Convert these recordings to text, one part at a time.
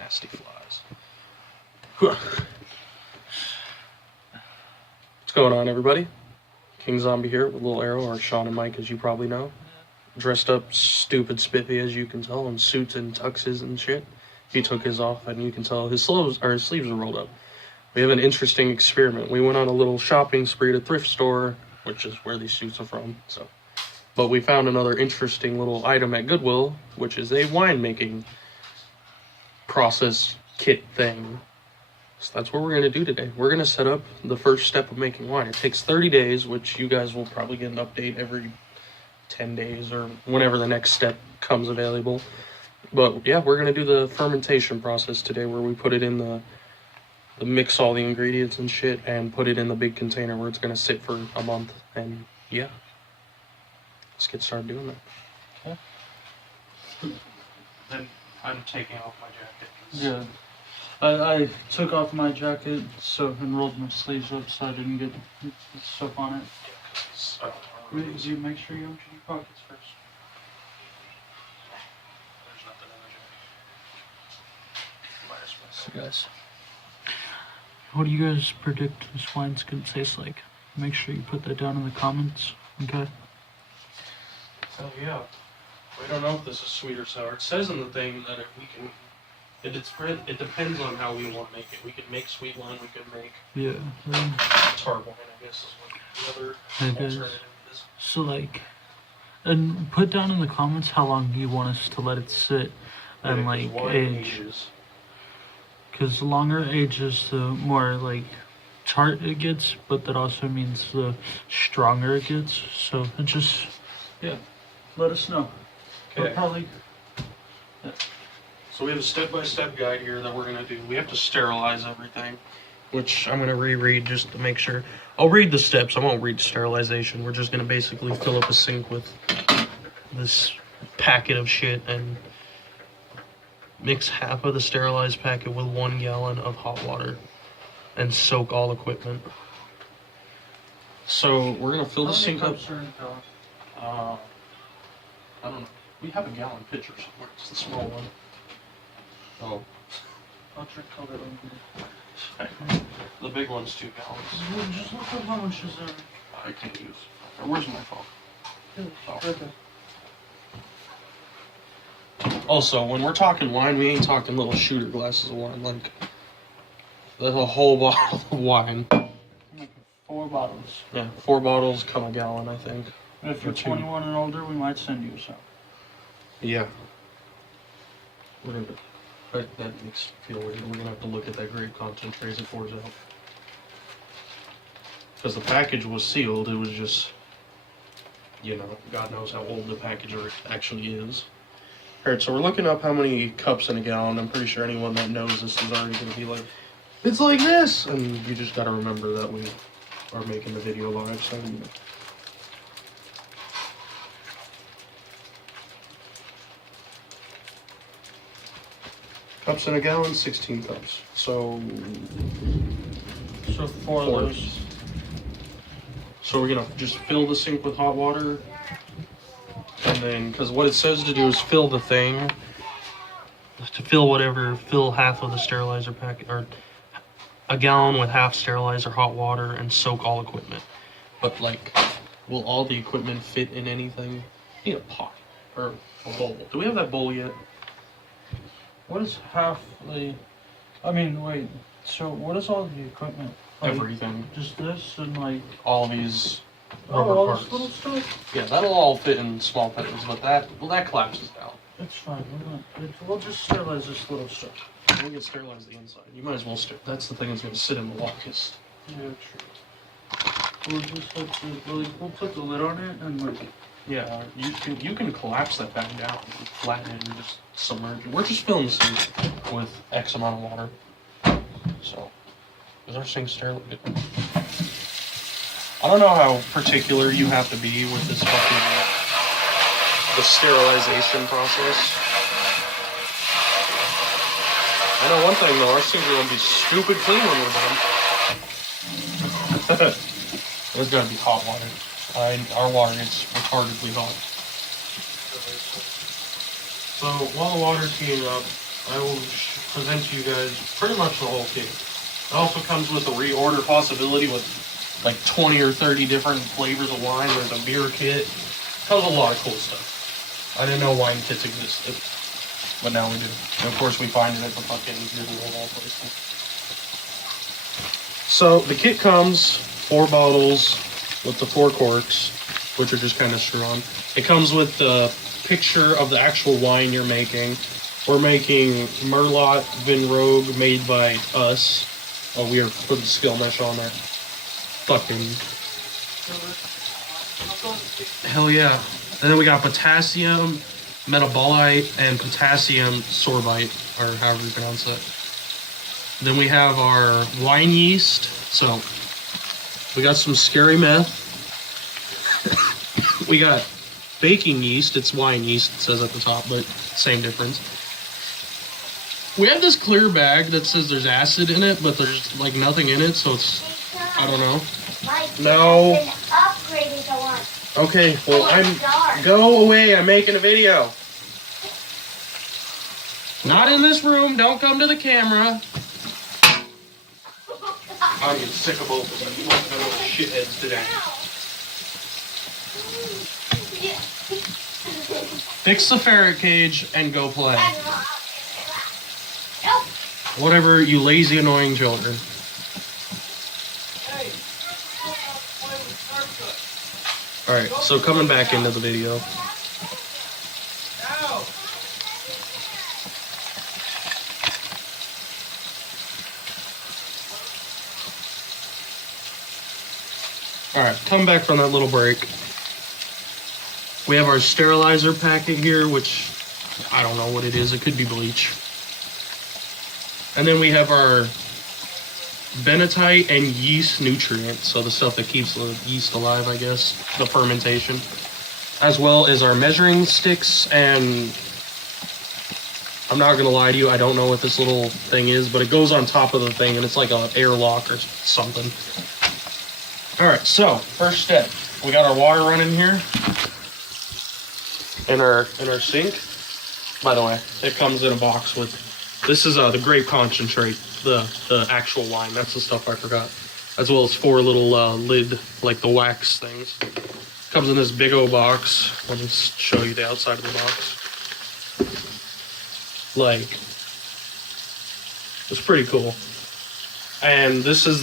nasty flies. What's going on, everybody? King Zombie here with Little Arrow, or Sean and Mike, as you probably know. Dressed up stupid spiffy, as you can tell, in suits and tuxes and shit. He took his off, and you can tell his sleeves are rolled up. We have an interesting experiment. We went on a little shopping spree at a thrift store, which is where these suits are from. But we found another interesting little item at Goodwill, which is a winemaking process kit thing. So that's what we're going to do today. We're going to set up the first step of making wine. It takes 30 days, which you guys will probably get an update every 10 days or whenever the next step comes available. But yeah, we're going to do the fermentation process today, where we put it in the mix all the ingredients and shit and put it in the big container where it's going to sit for a month. And yeah, let's get started doing that. Okay. Then I'm taking off my jacket. Yeah. I took off my jacket and rolled my sleeves up so I didn't get stuff on it. You make sure you empty your pockets first. There's nothing in the jacket. So guys, what do you guys predict this wine's gonna taste like? Make sure you put that down in the comments, okay? So yeah, we don't know if this is sweet or sour. It says in the thing that it depends on how we want to make it. We could make sweet wine, we could make tart wine, I guess is what the other alternative is. So and put down in the comments how long you want us to let it sit and age. Because the longer it ages, the more tart it gets, but that also means the stronger it gets. So it just, let us know. Okay. Probably. Yeah. So we have a step-by-step guide here that we're going to do. We have to sterilize everything, which I'm going to reread just to make sure. I'll read the steps. I won't read sterilization. We're just going to basically fill up a sink with this packet of shit and mix half of the sterilized packet with 1 gallon of hot water and soak all equipment. So we're going to fill the sink up. I don't know. We have a gallon pitcher somewhere. It's the small one. Oh. I'll try to call that one. The big one's 2 gallons. Well, just look up how much is there. I can't use. Where's my phone? Okay. Also, when we're talking wine, we ain't talking little shooter glasses of wine. There's a whole bottle of wine. 4 bottles. Yeah, 4 bottles come a gallon, I think. If you're 21 and older, we might send you some. Yeah. That makes me feel weird. We're gonna have to look at that grape content trace it pours out. Because the package was sealed, it was just, God knows how old the package actually is. Alright, so we're looking up how many cups in a gallon. I'm pretty sure anyone that knows this is already gonna be like, it's like this! And you just gotta remember that we are making the video live, so cups in a gallon, 16 cups. So 4 of those. So we're gonna just fill the sink with hot water, and then, because what it says to do is fill the thing, fill half of the sterilizer packet, or a gallon with half sterilizer hot water, and soak all equipment. But will all the equipment fit in anything? I need a pot or a bowl. Do we have that bowl yet? What is half the... wait. So what is all the equipment? Everything. Just this and all these rubber all parts. this little stuff? Yeah, that'll all fit in small packages, but that collapses down. It's fine. We'll just sterilize this little stuff. We'll get sterilize the inside. You might as well that's the thing that's going to sit in the longest. Yeah, true. We'll just we'll put the lid on it and yeah, you can collapse that back down and flatten it and just submerge it. We're just filling the sink with X amount of water. So, is our sink sterile? I don't know how particular you have to be with this the sterilization process. I know one thing though, our sinks are gonna be stupid clean when we're done. There's gotta be hot water. Our water gets retardedly hot. So while the water's heating up, I will present to you guys pretty much the whole kit. It also comes with a reorder possibility with like 20 or 30 different flavors of wine. There's a beer kit. Comes with a lot of cool stuff. I didn't know wine kits existed, but now we do. And of course we find it at the fucking middle of all places. So the kit comes 4 bottles with the 4 corks, which are just kind of strong. It comes with the picture of the actual wine you're making. We're making Merlot Vinrogue made by us. Oh, we are putting skill mesh on there. Fucking hell yeah. And then we got potassium metabolite and potassium sorbite, or however you pronounce it. Then we have our wine yeast. So we got some scary meth. We got baking yeast. It's wine yeast, it says at the top, but same difference. We have this clear bag that says there's acid in it, but there's like nothing in it, so it's, I don't know. No. Okay, well, go away, I'm making a video. Not in this room, don't come to the camera. I'm getting sick of both of you. You want to know shitheads today. Fix the ferret cage and go play. Whatever, you lazy, annoying children. Alright, so coming back into the video. Alright, come back from that little break. We have our sterilizer packet here, which I don't know what it is. It could be bleach. And then we have our bentonite and yeast nutrient, so the stuff that keeps the yeast alive, I guess, the fermentation, as well as our measuring sticks. And I'm not gonna lie to you, I don't know what this little thing is, but it goes on top of the thing, and it's like an airlock or something. All right, so first step, we got our water running here in our sink. By the way, it comes in a box with. This is the grape concentrate, the actual wine. That's the stuff I forgot. As well as 4 little lid, like the wax things. Comes in this big old box. I'll just show you the outside of the box. Like, it's pretty cool. And this is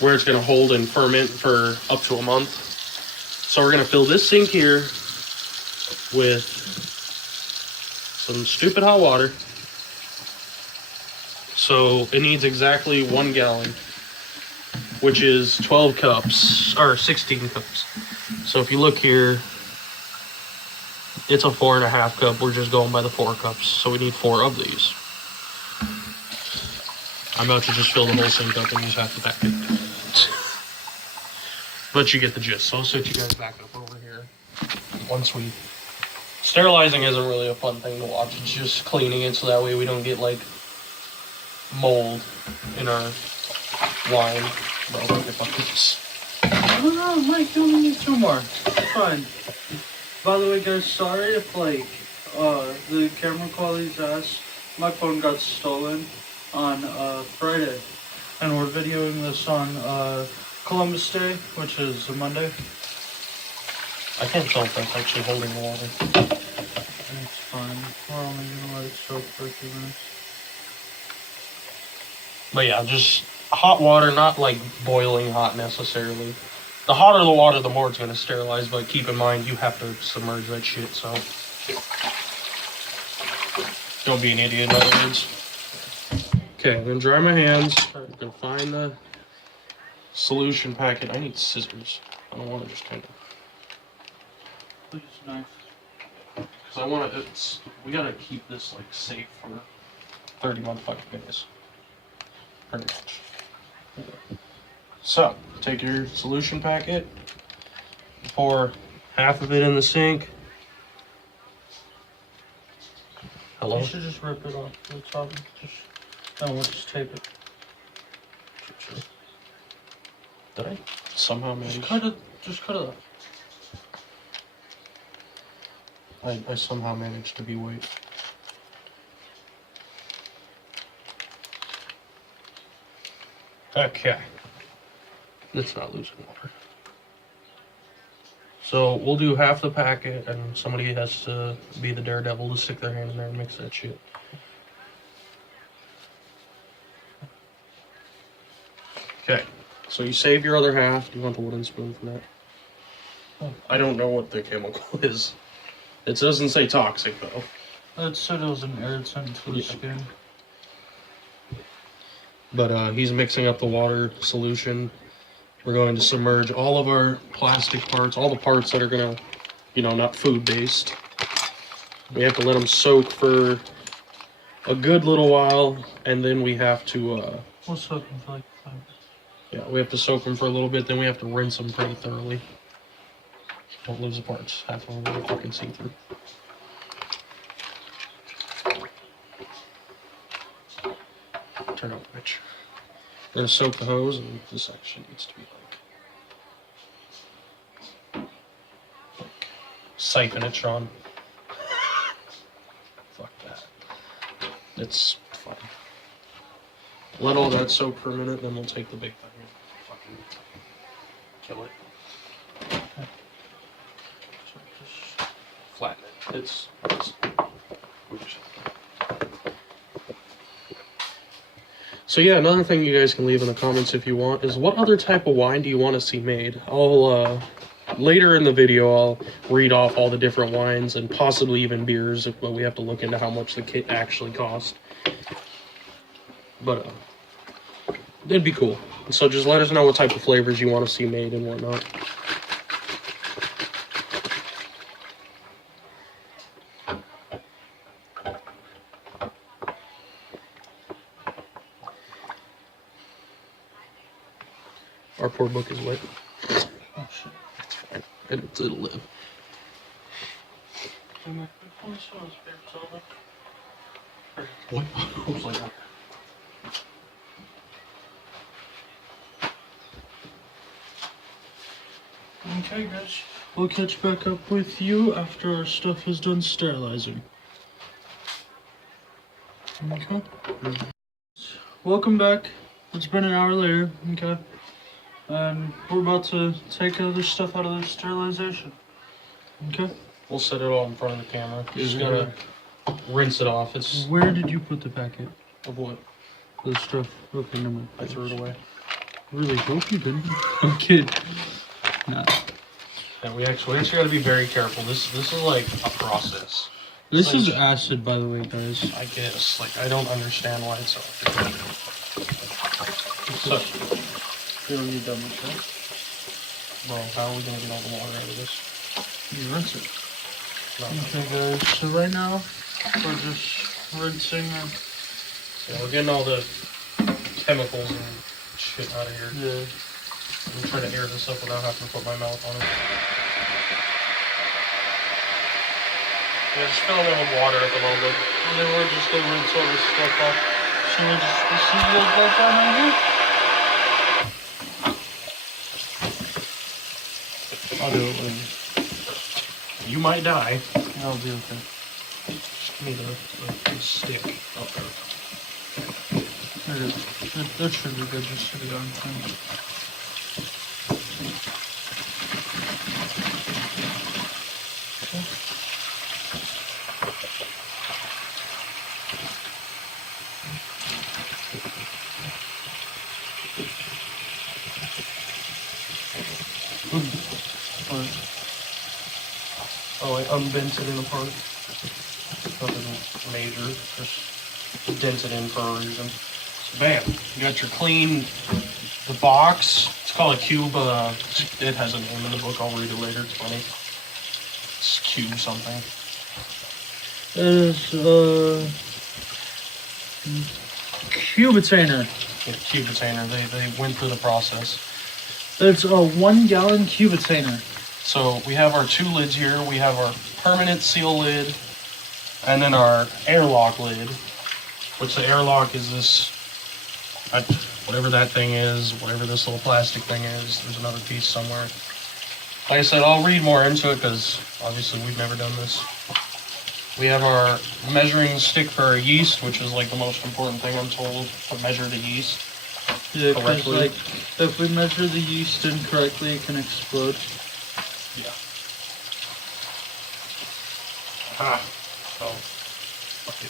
where it's gonna hold and ferment for up to a month. So we're gonna fill this sink here with some stupid hot water. So it needs exactly 1 gallon, which is 12 cups, or 16 cups. So if you look here, it's a 4.5 cup. We're just going by the 4 cups. So we need 4 of these. I'm about to just fill the whole sink up and use half the packet. But you get the gist. So I'll set you guys back up over here. Once we... Sterilizing isn't really a fun thing to watch. It's just cleaning it so that way we don't get like mold in our wine. Bro, look at this. No, Mike, you only need 2 more. It's fine. By the way, guys, sorry if like the camera quality's ass. My phone got stolen on Friday, and we're videoing this on Columbus Day, which is a Monday. I can't tell if that's actually holding the water. It's fine. We're only gonna let it soak for a few minutes. But yeah, just hot water, not like boiling hot necessarily. The hotter the water, the more it's going to sterilize, but keep in mind you have to submerge that shit, so don't be an idiot, in other words. Okay, I'm going to dry my hands. I'm going to find the solution packet. I need scissors. I don't want to just kind of... Please, knife. Because I want to... we got to keep this, like, safe for 30 motherfucking days. Pretty much. So, take your solution packet, pour half of it in the sink. Hello? You should just rip it off the top. And we'll just tape it. Did I somehow manage? Just cut it off. I somehow managed to be white. Okay. It's not losing water. So we'll do half the packet, and somebody has to be the daredevil to stick their hand in there and mix that shit. Okay. So you save your other half. Do you want the wooden spoon for that? Oh, I don't know what the chemical is. It doesn't say toxic though. It said it was an irritant to the skin. But he's mixing up the water solution. We're going to submerge all of our plastic parts, all the parts that are gonna, you know, not food based. We have to let them soak for a good little while, and then we have to. We'll soak them for like 5 minutes. Yeah, we have to soak them for a little bit, then we have to rinse them pretty thoroughly. Don't lose the parts. Half of them are fucking see through. Turn on the switch. We're gonna soak the hose, and this section needs to be like siphon it, Sean. Fuck that. It's fine. Let all that soak for a minute, then we'll take the big thing and fucking kill it. Flatten it. It's oops. So yeah, another thing you guys can leave in the comments if you want is what other type of wine do you want to see made? I'll later in the video I'll read off all the different wines and possibly even beers, but we have to look into how much the kit actually costs. But it'd be cool. So just let us know what type of flavors you want to see made and whatnot. Our poor book is wet. Oh shit. It's fine. It'll live. What? Who's like that? Okay, guys. We'll catch back up with you after our stuff is done sterilizing. Okay. Welcome back. It's been an hour later. Okay. And we're about to take other stuff out of the sterilization. Okay. We'll set it all in front of the camera. Just gotta rinse it off. It's Where did you put the packet? of what? The stuff. Okay, never mind. I threw it away. Really hope you didn't. I'm kidding. Nah. And we actually gotta be very careful. This is like a process. This like, is acid, by the way, guys. I guess. Like, I don't understand why it's so. So, You don't need that much, right? bro, how are we gonna get all the water out of this? You rinse it. No. Okay, guys. So right now, we're just rinsing and... Yeah, we're getting all the chemicals and shit out of here. Yeah. I'm trying to air this up without having to put my mouth on it. Yeah, just filling it with water at the moment. And then we're just gonna rinse all this stuff off. So we're just see you guys back down right here? I'll do it later. You might die. I'll be okay. Just give me the stick. Oh, there. There it is. That should be good. Just sit it on thing. Oh, I unbent it in a part. Nothing major, just dent it in for a reason. So bam, you got your clean, the box. It's called a cube. It has a name in the book. I'll read it later. It's funny. It's cube something. It is Cubitainer. Yeah, Cubitainer. They went through the process. It's a 1 gallon Cubitainer. So we have our 2 lids here. We have our permanent seal lid, and then our airlock lid, which the airlock is this, whatever that thing is, whatever this little plastic thing is. There's another piece somewhere. Like I said, I'll read more into it because obviously we've never done this. We have our measuring stick for our yeast, which is like the most important thing I'm told to measure the yeast. Yeah, because correctly. like if we measure the yeast incorrectly, it can explode. Yeah. Ah. Oh. Okay.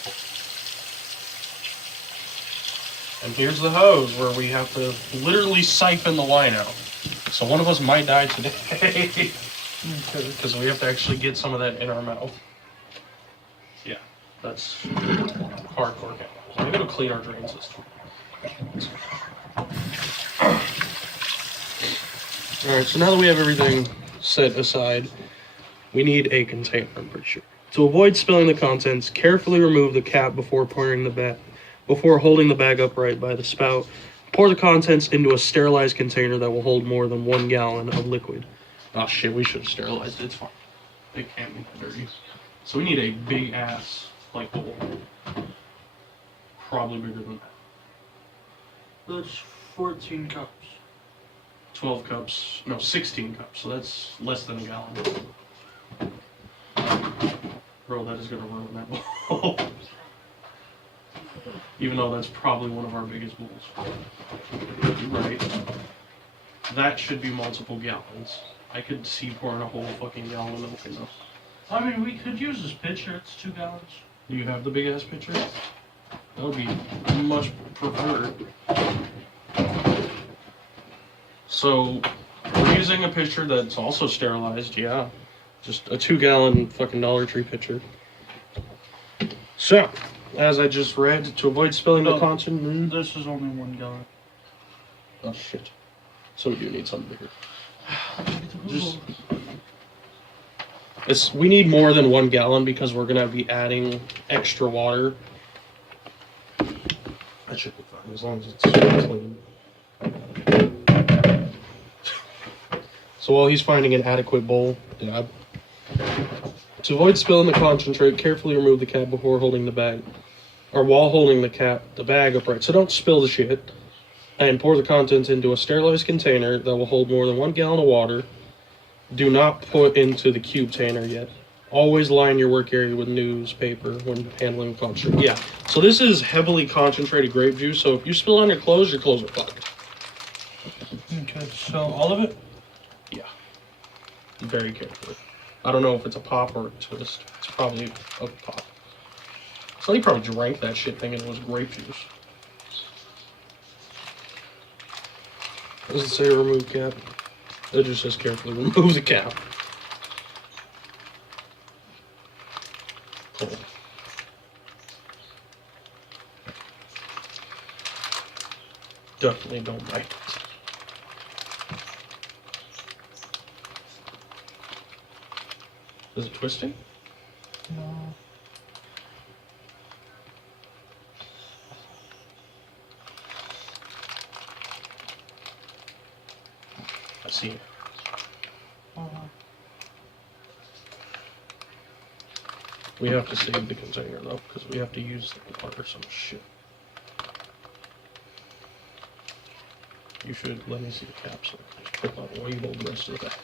And here's the hose where we have to literally siphon the wine out. So one of us might die today. Because we have to actually get some of that in our mouth. Yeah, that's hardcore chemicals. We gotta clean our drain system. Alright, so now that we have everything set aside, we need a container, I'm pretty sure. To avoid spilling the contents, carefully remove the cap before pouring the bag. Before holding the bag upright by the spout, pour the contents into a sterilized container that will hold more than 1 gallon of liquid. Oh shit, we should have sterilized it. It's fine. It can't be that dirty. So we need a big ass, like, bowl. Probably bigger than that. That's 14 cups. 12 cups. No, 16 cups. So that's less than a gallon. Bro, that is gonna ruin that bowl. Even though that's probably one of our biggest bowls. Right. That should be multiple gallons. I could see pouring a whole fucking gallon of milk in those. I mean, we could use this pitcher. It's 2 gallons. Do you have the big ass pitcher? That would be much preferred. So, we're using a pitcher that's also sterilized, yeah. Just a 2 gallon fucking Dollar Tree pitcher. So, as I just read, to avoid spilling the content. This is only 1 gallon. Oh shit. So we do need something bigger. We need more than 1 gallon because we're gonna be adding extra water. That should be fine as long as it's clean. So while he's finding an adequate bowl, Dad. To avoid spilling the concentrate, carefully remove the cap before holding the bag. Or while holding the bag upright. So don't spill the shit. And pour the contents into a sterilized container that will hold more than 1 gallon of water. Do not put into the cube container yet. Always line your work area with newspaper when handling concentrate. Yeah, so this is heavily concentrated grape juice, so if you spill on your clothes are fucked. Okay, so all of it? Yeah. Very carefully. I don't know if it's a pop or a twist. It's probably a pop. So he probably drank that shit thinking it was grape juice. Does it say remove cap? It just says carefully remove the cap. Cool. Definitely don't bite it. Is it twisting? No. I see it. We have to save the container though, because we have to use the water or some shit. You should let me see the capsule. Click on it while you hold the rest of that.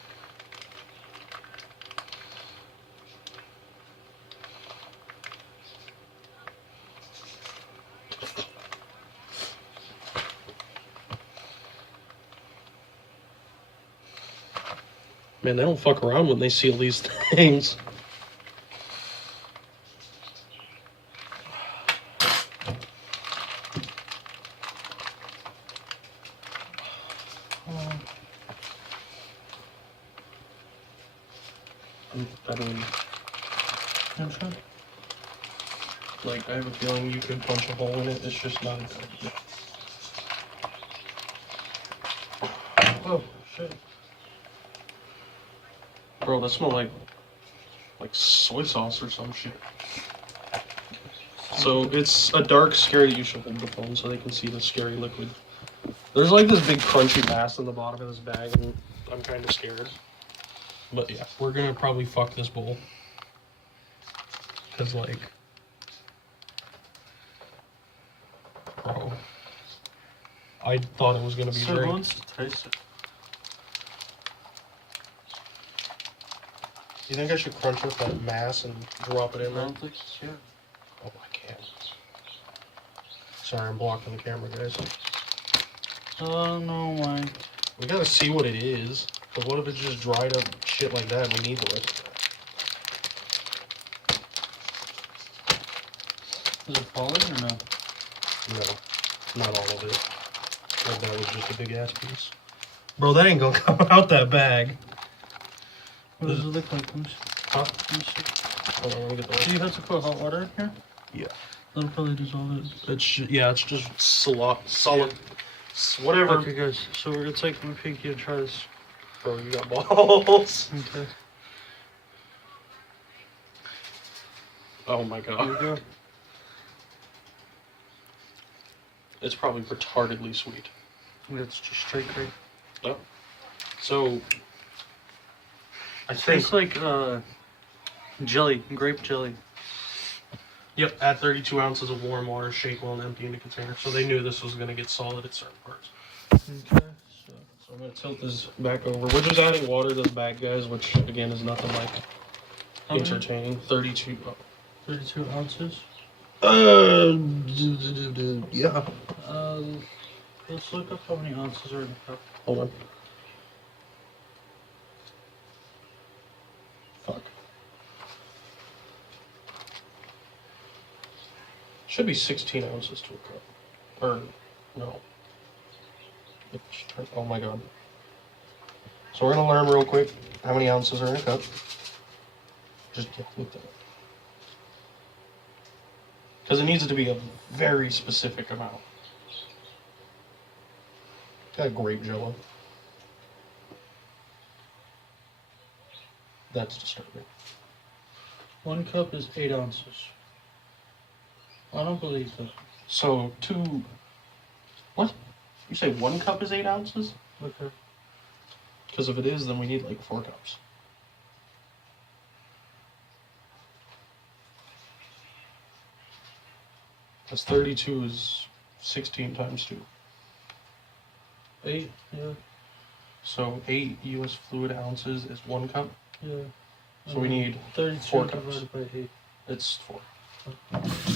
Man, they don't fuck around when they seal these things. I mean, like, I have a feeling you could punch a hole in it. It's just not a good idea. Oh, shit. Bro, that smells like soy sauce or some shit. So it's a dark scary that you should hold the phone so they can see the scary liquid. There's like this big crunchy mass in the bottom of this bag and I'm kind of scared. But yeah, we're gonna probably fuck this bowl. Cause like, bro, I thought it was gonna be So very... who wants to taste it? You think I should crunch up that mass and drop it in I there? don't think so. Yeah. Oh, I can't. Sorry, I'm blocking the camera, guys. Oh no, my. We gotta see what it is. Because what if it's just dried up shit like that and we need the rest of that? Is it falling or no? No, not all of it. Like that was just a big ass piece. Bro, that ain't gonna come out that bag. What does it look like? Huh? Let me see. Hold on, let me get the Do you have to put hot water in here? Yeah. That'll probably dissolve it. It's just solid. Whatever. Okay, guys. So we're gonna take my pinky and try this. Bro, you got balls. Okay. Oh my Here we god. go. It's probably retardedly sweet. It's just straight grape. Oh. So, I It think. tastes like jelly, grape jelly. Yep, add 32 ounces of warm water, shake well, and empty in the container. So they knew this was going to get solid at certain parts. Okay. So I'm going to tilt this back over. We're just adding water to the bag, guys, which again is nothing like How many? entertaining. 32. 32 ounces. Yeah. Let's look up how many ounces are in the cup. Hold on. Fuck. Should be 16 ounces to a cup. Or, no. Oh my god. So we're going to learn real quick how many ounces are in a cup. Just look that up. Because it needs to be a very specific amount. Got grape jello. That's disturbing. 1 cup is 8 ounces. I don't believe that. So, what? You say 1 cup is 8 ounces? Okay. Because if it is, then we need like 4 cups. That's 32 is 16 times 2. 8, yeah. So 8 US fluid ounces is 1 cup. Yeah. So we need 32 4 cups. divided by 8. It's 4.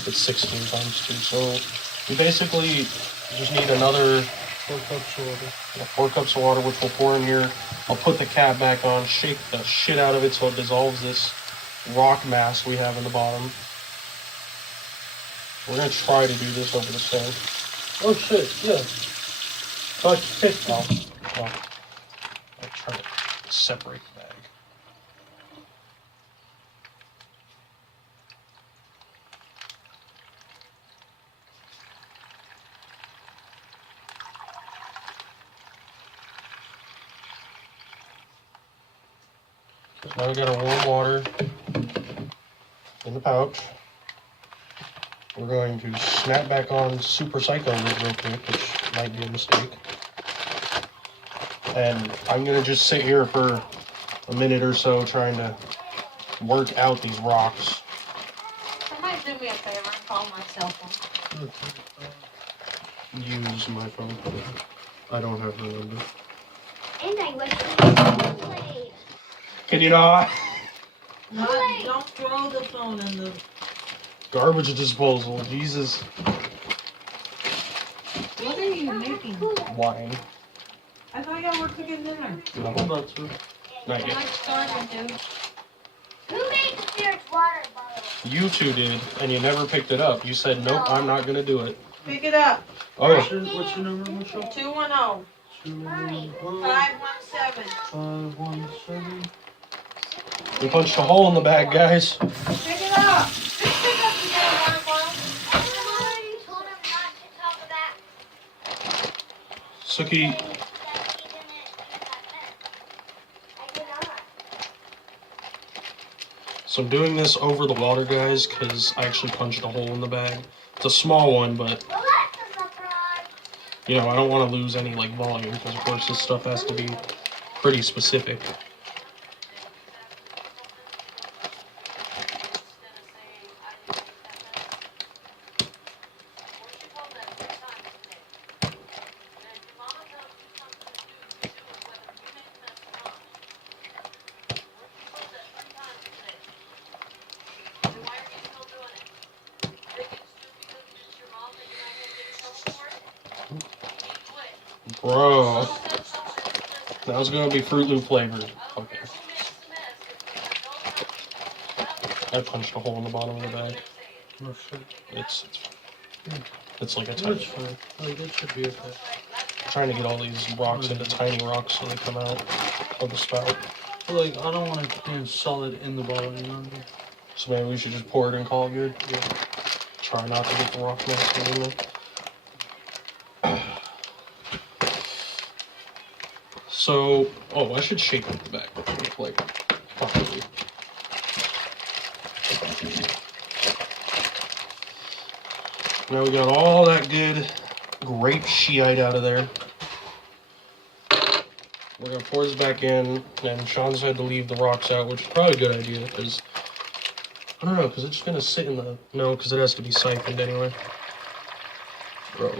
It's 16 times 2. So we basically just need another 4 cups of water. 4 cups of water, which we'll pour in here. I'll put the cap back on, shake the shit out of it so it dissolves this rock mass we have in the bottom. We're gonna try to do this over the stove. Oh shit, yeah. Okay. I'll try to separate the bag. Now we got our warm water in the pouch. We're going to snap back on Super Psycho lid real quick, which might be a mistake. And I'm going to just sit here for a minute or so trying to work out these rocks. Somebody do me a favor and call my cell phone. Use my phone. I don't have her number. And I wish you Kool-Aid. Can you not? Don't throw the phone in the... Garbage disposal. Jesus. What are you making? Wine. I thought y'all were cooking dinner. No, I'm about to. not How yet. much fun, dude? Who made the Spirit's water bottle? You two did, and you never picked it up. You said, nope, I'm not going to do it. Pick it up. Oh, yeah. What's your number, Michelle? 210 Mommy. 517. 517. We punched a hole in the bag, guys. Pick it up. Just pick up the damn water bottle. Mom, you told him not to talk about Suki, things that he didn't I did not. so I'm doing this over the water, guys, because I actually punched a hole in the bag. It's a small one, but, Well, that's a surprise. you know, I don't want to lose any, like, volume, because, of course, this stuff has to be pretty specific. Bro. Now it's gonna be Fruit Loop flavored. Okay. I punched a hole in the bottom of the bag. Oh shit. It's like a That's touch. fine. Like that should be okay. I'm trying to get all these rocks into tiny rocks so they come out of the spout. But like I don't want it being solid in the bottle, you know? So maybe we should just pour it and call it good. Yeah. Try not to get the rock mixed in there. So, oh, I should shake up the bag, like, properly. Now we got all that good grape shiite out of there. We're gonna pour this back in, and Sean's had to leave the rocks out, which is probably a good idea, because, I don't know, because it's just gonna sit in the, no, because it has to be siphoned anyway. Bro.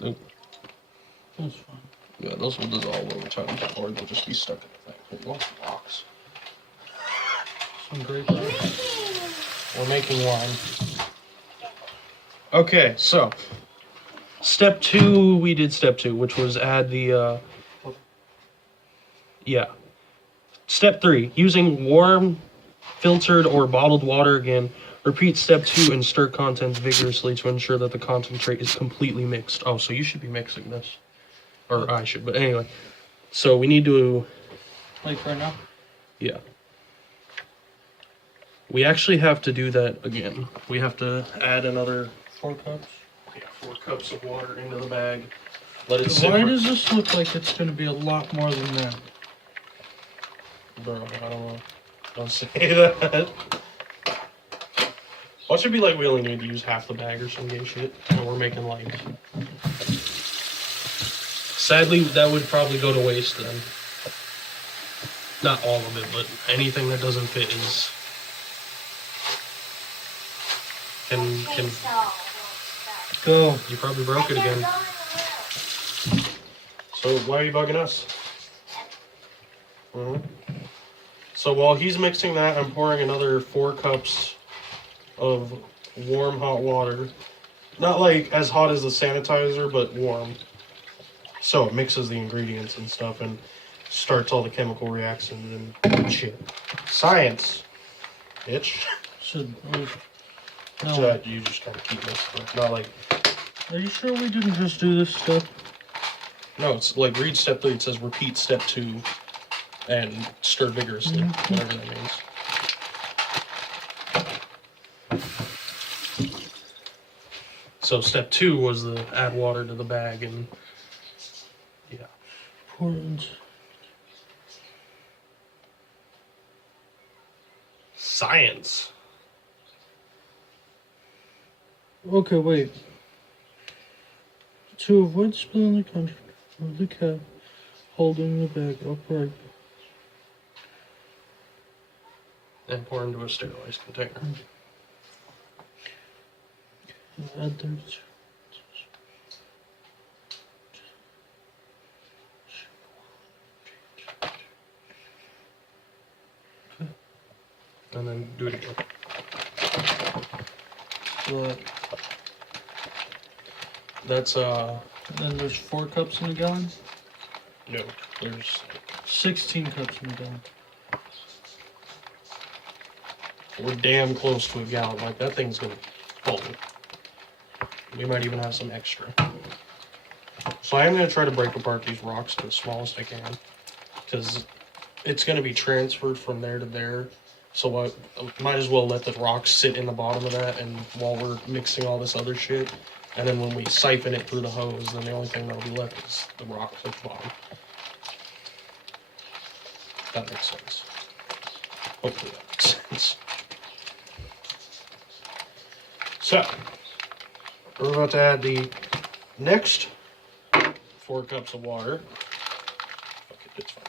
Nope. That's fine. Yeah, those will dissolve over time, or they'll just be stuck in the thing. Who wants rocks? Some great. We're making wine. Okay, so step 2, we did step 2, which was add the yeah. Step 3, using warm, filtered, or bottled water again. Repeat step 2 and stir contents vigorously to ensure that the concentrate is completely mixed. Oh, so you should be mixing this. Or I should, but anyway. So we need to, Like right now? yeah. We actually have to do that again. We have to add another 4 cups. 4 cups of water into the bag. Let it sit. Why does this look like it's gonna be a lot more than that? Bro, I don't know. Don't say that. Well, it should be like we only need to use half the bag or some gay shit, and we're making like. Sadly, that would probably go to waste then. Not all of it, but anything that doesn't fit is. Can Go. you probably broke it again? So why are you bugging us? So while he's mixing that, I'm pouring another 4 cups of warm hot water. Not like as hot as the sanitizer, but warm. So it mixes the ingredients and stuff and starts all the chemical reactions and shit. Science, bitch. Should. So No. that you just kind of keep mixing it. Not like, Are you sure we didn't just do this step? no, it's like read step 3, it says repeat step 2 and stir vigorously, whatever that means. So step 2 was the add water to the bag and yeah. Important. Science. Okay, wait. To avoid spilling the contents of the cap holding the bag upright. And pour into a sterilized container. Add those. And then do it again. But That's then there's 4 cups in a gallon. no, there's 16 cups in a gallon. we're damn close to a gallon. Like that thing's gonna full. We might even have some extra. So I am gonna try to break apart these rocks to the smallest I can, because it's gonna be transferred from there to there. So I might as well let the rocks sit in the bottom of that, and while we're mixing all this other shit, and then when we siphon it through the hose, then the only thing that'll be left is the rocks at the bottom. That makes sense. Hopefully that makes sense. So, we're about to add the next 4 cups of water. Okay, it's fine.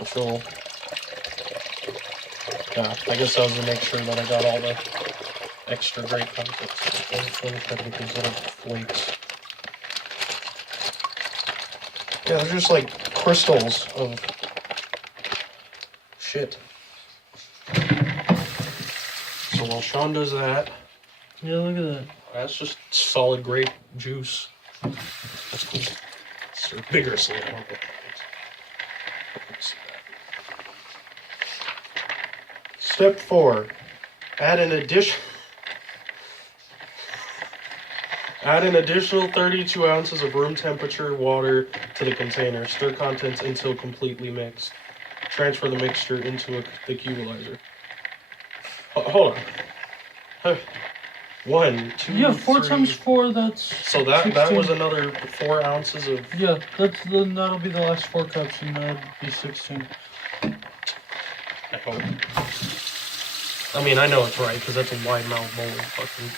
Which will, I guess I was to make sure that I got all the extra grape contents instead of flakes. Yeah, they're just like crystals of shit. So while Sean does that, Yeah, look at that. that's just solid grape juice. That's cool. It's vigorously. I don't know what that means. Let me see that. Step 4. Add an additional 32 ounces of room temperature water to the container. Stir contents until completely mixed. Transfer the mixture into the cubelizer. Hold on. 1, 2, Yeah, 4 3. times 4, that's... So that 16. was another 4 ounces of... Yeah, that'll be the last 4 cups, and that'd be 16. I hope. I mean, I know it's right, because that's a wide mouth bowl of fucking...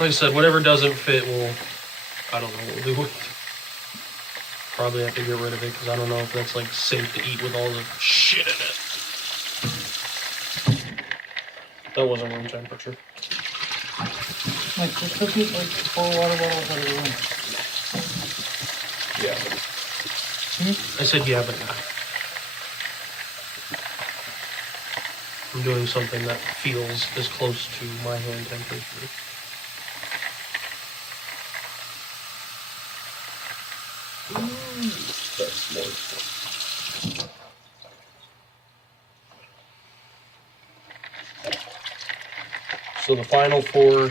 Like I said, whatever doesn't fit, I don't know what we'll do with it. Probably have to get rid of it, because I don't know if that's, like, safe to eat with all the shit in it. That wasn't room temperature. Like, just took it like 4 water bottles out of the room. Yeah. I said yeah, but not. I'm doing something that feels as close to my hand temperature. That's more. So the final 4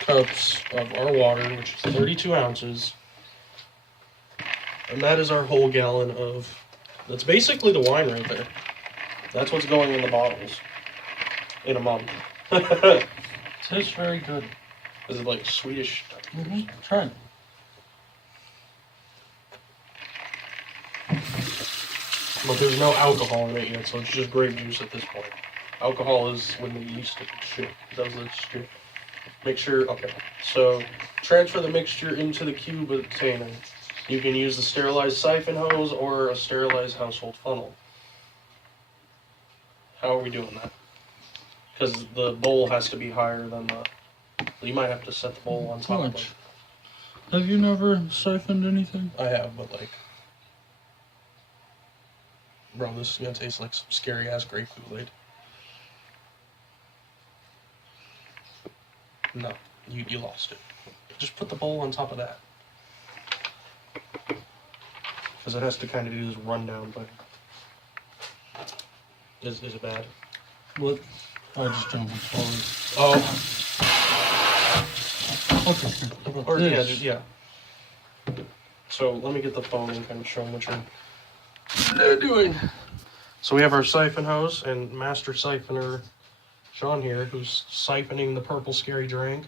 cups of our water, which is 32 ounces, and that is our whole gallon of... That's basically the wine right there. That's what's going in the bottles in a month. Tastes very good. Is it like Swedish? Mm-hmm. Try it. But there's no alcohol in it yet, so it's just grape juice at this point. Alcohol is when the yeast shit does this shit. Mixture, okay. So, transfer the mixture into the cube container. You can use the sterilized siphon hose or a sterilized household funnel. How are we doing that? Because the bowl has to be higher than the... You might have to set the bowl on top of it. Have you never siphoned anything? I have, but like... Bro, this is gonna taste like some scary ass grape Kool-Aid. No, you lost it. Just put the bowl on top of that. Because it has to kind of do this rundown thing. Is it bad? What? Oh, just jump forward. Oh, Okay, sure. How about or yeah, this? yeah. So let me get the phone and kind of show them what you're doing. So we have our siphon hose and master siphoner Sean here, who's siphoning the purple scary drink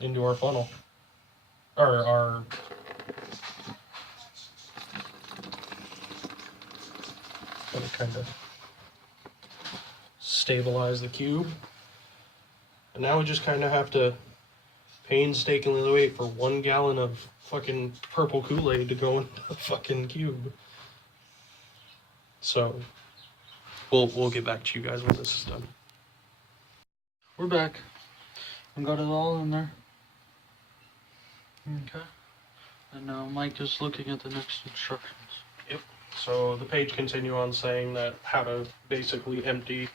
into our funnel. Or our... Gonna kind of stabilize the cube. And now we just kind of have to painstakingly wait for 1 gallon of fucking purple Kool-Aid to go into the fucking cube. So, we'll get back to you guys when this is done. We're back. We got it all in there. Okay. And now Mike is looking at the next instructions. Yep. So the page continue on saying that how to basically empty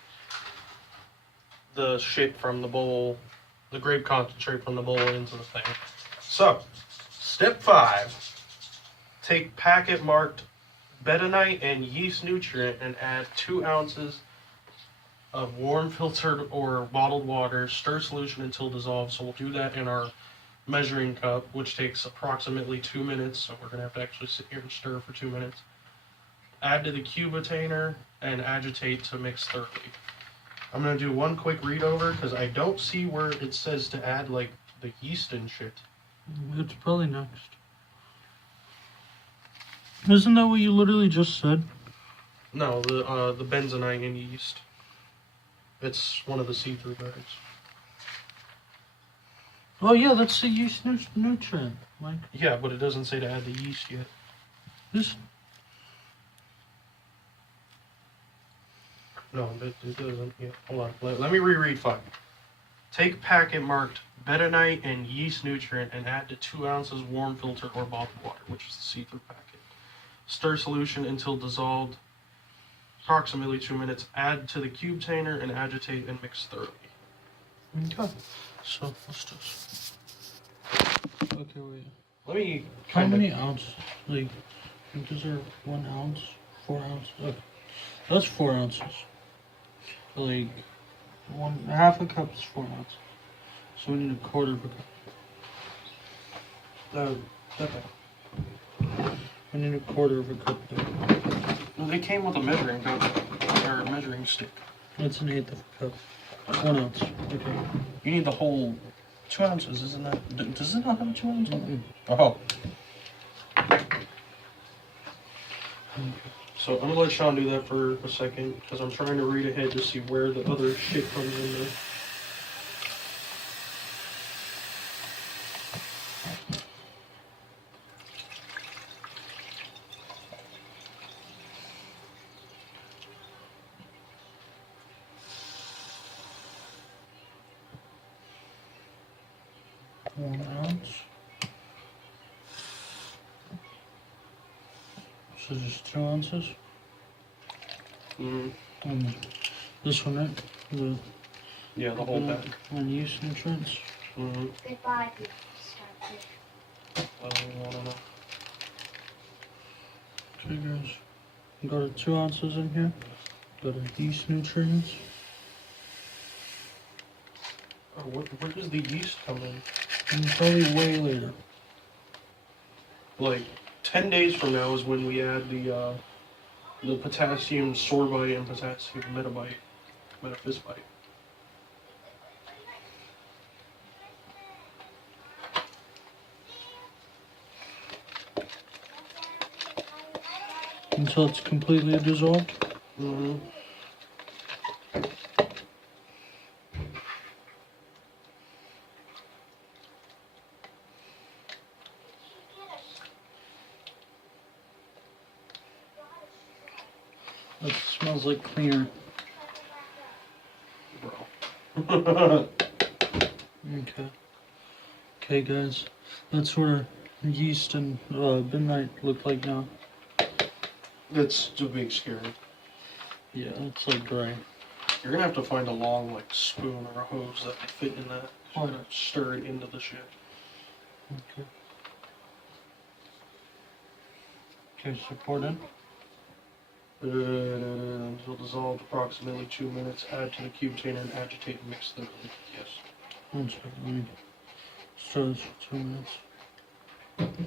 the shit from the bowl, the grape concentrate from the bowl into the thing. So, step 5. Take packet marked bentonite and yeast nutrient and add 2 ounces of warm filtered or bottled water. Stir solution until dissolved. So we'll do that in our measuring cup, which takes approximately 2 minutes. So we're going to have to actually sit here and stir for 2 minutes. Add to the cubitainer and agitate to mix thoroughly. I'm going to do one quick read over because I don't see where it says to add like the yeast and shit. It's probably next. Isn't that what you literally just said? No, the bentonite and yeast. It's one of the see-through bags. Oh yeah, that's the yeast nutrient, Mike. Yeah, but it doesn't say to add the yeast yet. This. No, it doesn't. Yeah, hold on. Let me reread 5. Take packet marked bentonite and yeast nutrient and add to 2 ounces warm filtered or bottled water, which is the see-through packet. Stir solution until dissolved. approximately 2 minutes. Add to the cube container and agitate and mix thoroughly. Okay. So let's just. Okay, wait. Let me How kind of. many ounces? Like, these are 1 ounce, 4 ounces. Okay, that's 4 ounces. Like, half a cup is 4 ounces. So we need a quarter of a cup. Okay. We need a quarter of a cup. There. No, they came with a measuring cup or a measuring stick. That's an eighth of a cup. 1 ounce. Okay. You need the whole 2 ounces, isn't that? Does it not have a 2 ounce? Mm-mm. Oh. So I'm gonna let Sean do that for a second because I'm trying to read ahead to see where the other shit comes in there. One ounce. So just 2 ounces. This one, right? Yeah, the whole bag. And yeast nutrients. Goodbye. I don't know. Okay, guys. Got a 2 ounces in here. Got a yeast nutrients. Oh, where does the yeast come in? And probably way later. Like 10 days from now is when we add the potassium sorbite and potassium metaphysbite. Until it's completely dissolved. Mm-hmm. It smells like cleaner. Bro. Okay. Okay, guys. That's what our yeast and bentonite look like now. That's a big scary. Yeah, it's like dry. You're gonna have to find a long like spoon or a hose that can fit in that. Oh. You're gonna stir it into the shit. Okay. Okay, so pour it in. Until dissolved approximately 2 minutes. Add to the cube container and agitate and mix thoroughly. Yes. 1 second. Let me stir this for 2 minutes. Okay.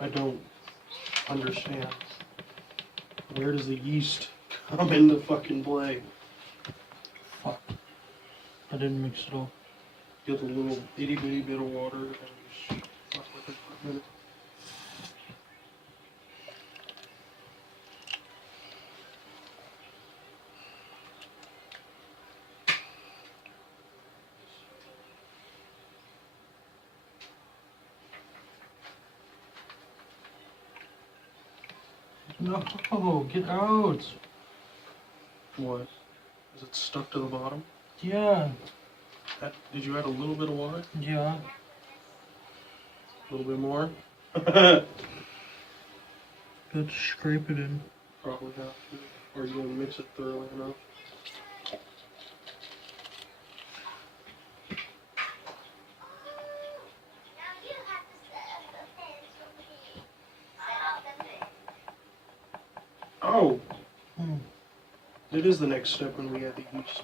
I don't understand. Where does the yeast come into fucking play? Fuck. I didn't mix it all. Get a little itty bitty bit of water and just fuck with it for a minute. No, get out. What? Is it stuck to the bottom? Yeah. Did you add a little bit of water? Yeah. A little bit more? Got to scrape it in. Probably have to. Or you gonna mix it thoroughly enough? Now you have to set up the fence for me. Set up the fence. Oh! Hmm. It is the next step when we add the yeast.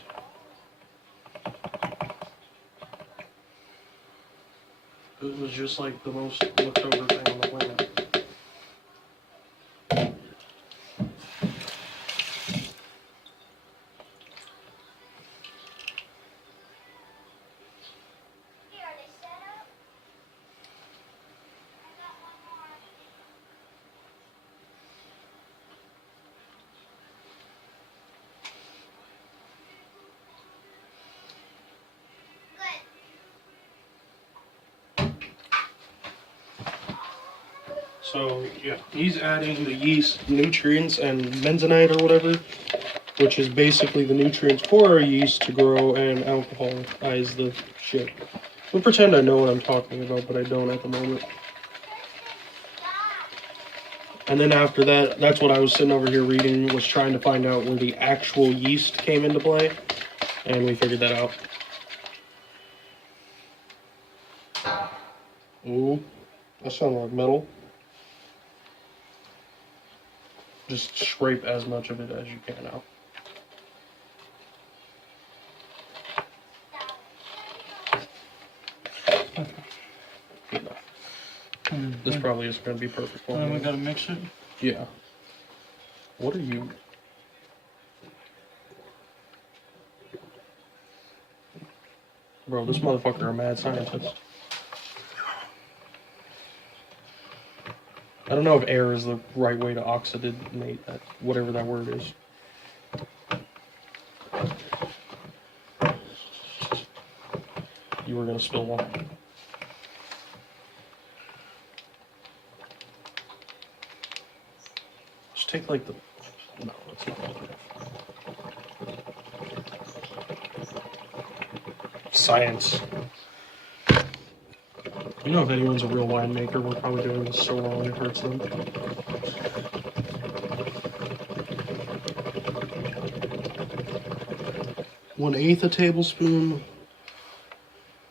It was just like the most looked over thing on the planet. Here, are they set up? I got one more. So yeah, he's adding the yeast nutrients and bentonite or whatever, which is basically the nutrients for our yeast to grow and alcoholize the shit. We'll pretend I know what I'm talking about, but I don't at the moment. And then after that, that's what I was sitting over here reading, was trying to find out where the actual yeast came into play, and we figured that out. Ooh, that sounded like metal. Just scrape as much of it as you can out. Good enough. This probably is going to be perfect for And then we me. gotta mix it. Yeah. What are you? Bro, this motherfucker a mad scientist. I don't know if air is the right way to oxidate that, whatever that word is. You were gonna spill one. Just take like the. No, that's not good enough. Science. You know, if anyone's a real winemaker, we're probably doing this so wrong it hurts them. One-eighth a tablespoon.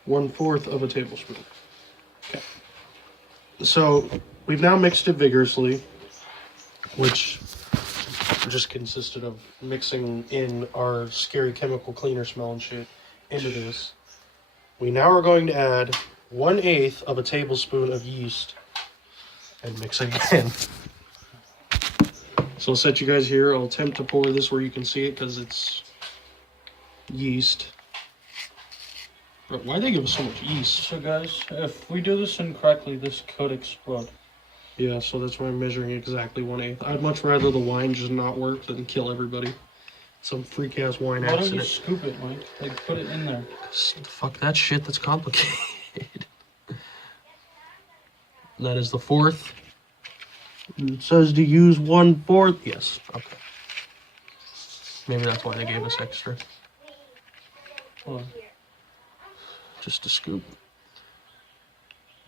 1/4 of a tablespoon. Okay. So we've now mixed it vigorously, which just consisted of mixing in our scary chemical cleaner smell and shit into this. We now are going to add 1/8 of a tablespoon of yeast and mix again. So I'll set you guys here. I'll attempt to pour this where you can see it because it's yeast. Bro, why'd they give us so much yeast? So guys, if we do this incorrectly, this could explode. Yeah, so that's why I'm measuring exactly 1/8. I'd much rather the wine just not work than kill everybody. Some freak ass wine Why don't you accident. scoop it, Mike? Like, put it in there. Fuck that shit, that's complicated. That is the 4th. It says to use 1/4. Yes, okay. Maybe that's why they gave us extra. Hold on. Just a scoop.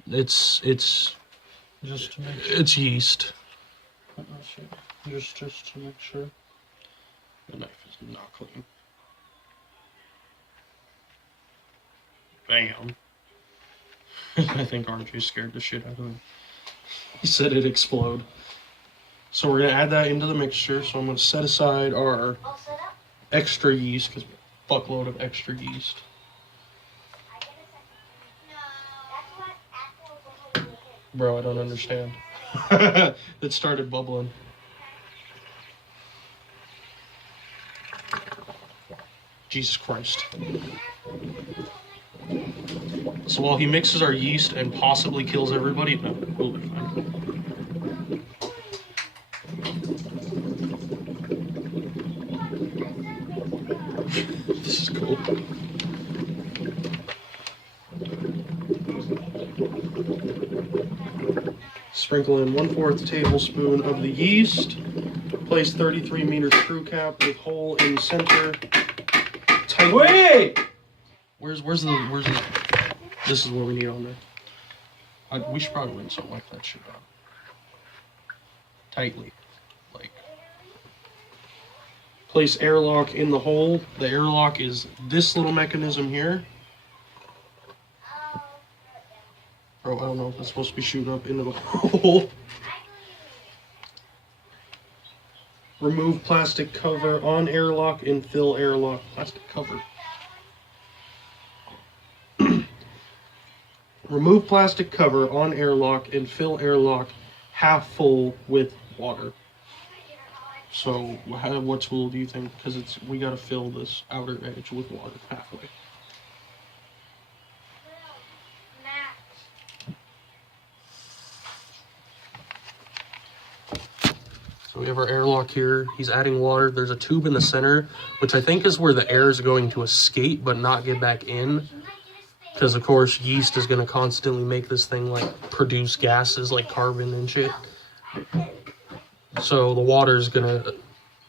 It's Just to make it's yeast. Just to make sure. The knife is not clean. Bam. I think RJ scared the shit out of him. He said it'd explode. So we're gonna add that into the mixture. So I'm gonna set aside our All set up? extra yeast, because fuckload of extra yeast. I get a second. No. That's what apples will do. Bro, I don't understand. It started bubbling. Jesus Christ. So while he mixes our yeast and possibly kills everybody, no, we'll be fine. This is cool. Sprinkle in 1/4 tablespoon of the yeast. Place 33 meter screw cap with hole in center. Tighten. Wait! Where's the? This is what we need on there. We should probably rinse and wipe that shit out. Tightly, like. Place airlock in the hole. The airlock is this little mechanism here. Bro, I don't know if it's supposed to be shooting up into the hole. Remove plastic cover on airlock and fill airlock. Plastic cover. Remove plastic cover on airlock and fill airlock half full with water. So, what tool do you think? Because we gotta fill this outer edge with water halfway. So we have our airlock here. He's adding water. There's a tube in the center, which I think is where the air is going to escape but not get back in. Because of course yeast is going to constantly make this thing like produce gases like carbon and shit. So the water is going to,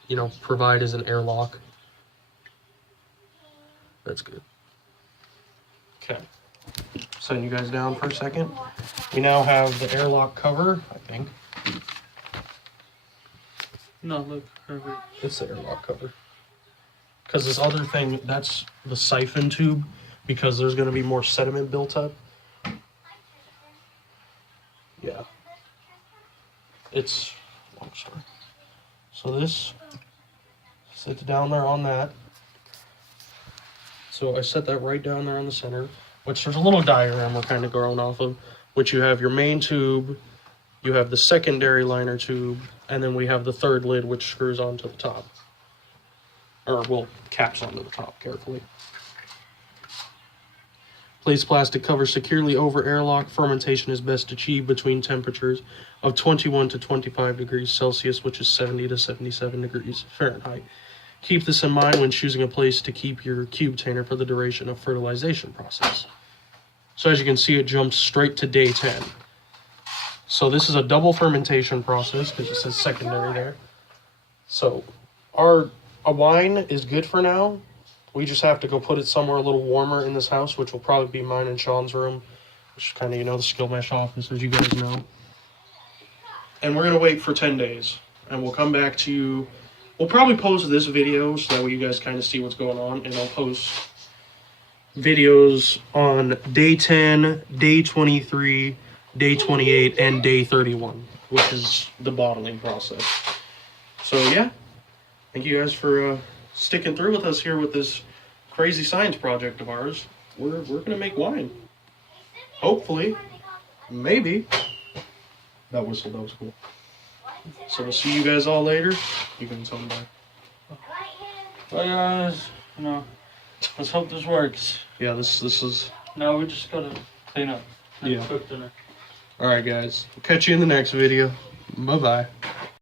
you know, provide as an airlock. That's good. Okay. Setting you guys down for a second. We now have the airlock cover, I think. No, look. Perfect. It's the airlock cover. Because this other thing, that's the siphon tube, because there's going to be more sediment built up. Yeah. It's long story. So this sits down there on that. So I set that right down there on the center, which there's a little diagram we're kind of going off of, which you have your main tube, you have the secondary liner tube, and then we have the third lid, which screws onto the top. Or, well, caps onto the top carefully. Place plastic cover securely over airlock. Fermentation is best achieved between temperatures of 21 to 25 degrees Celsius, which is 70 to 77 degrees Fahrenheit. Keep this in mind when choosing a place to keep your cube container for the duration of fertilization process. So as you can see, it jumps straight to day 10. So this is a double fermentation process because it says secondary there. So a wine is good for now. We just have to go put it somewhere a little warmer in this house, which will probably be mine and Sean's room, which is kind of, you know, the skill mesh office, as you guys know. And we're going to wait for 10 days. And we'll come back to you. We'll probably post this video so that way you guys kind of see what's going on. And I'll post videos on day 10, day 23, day 28, and day 31, which is the bottling process. So, yeah. Thank you guys for sticking through with us here with this crazy science project of ours. We're gonna make wine. Hopefully. Maybe. That whistle, that was cool. So we'll see you guys all later. You can tell them bye. Bye guys. You know, let's hope this works. Yeah, this is... Now we just gotta clean up and Yeah. cook dinner. Alright guys. We'll catch you in the next video. Bye-bye.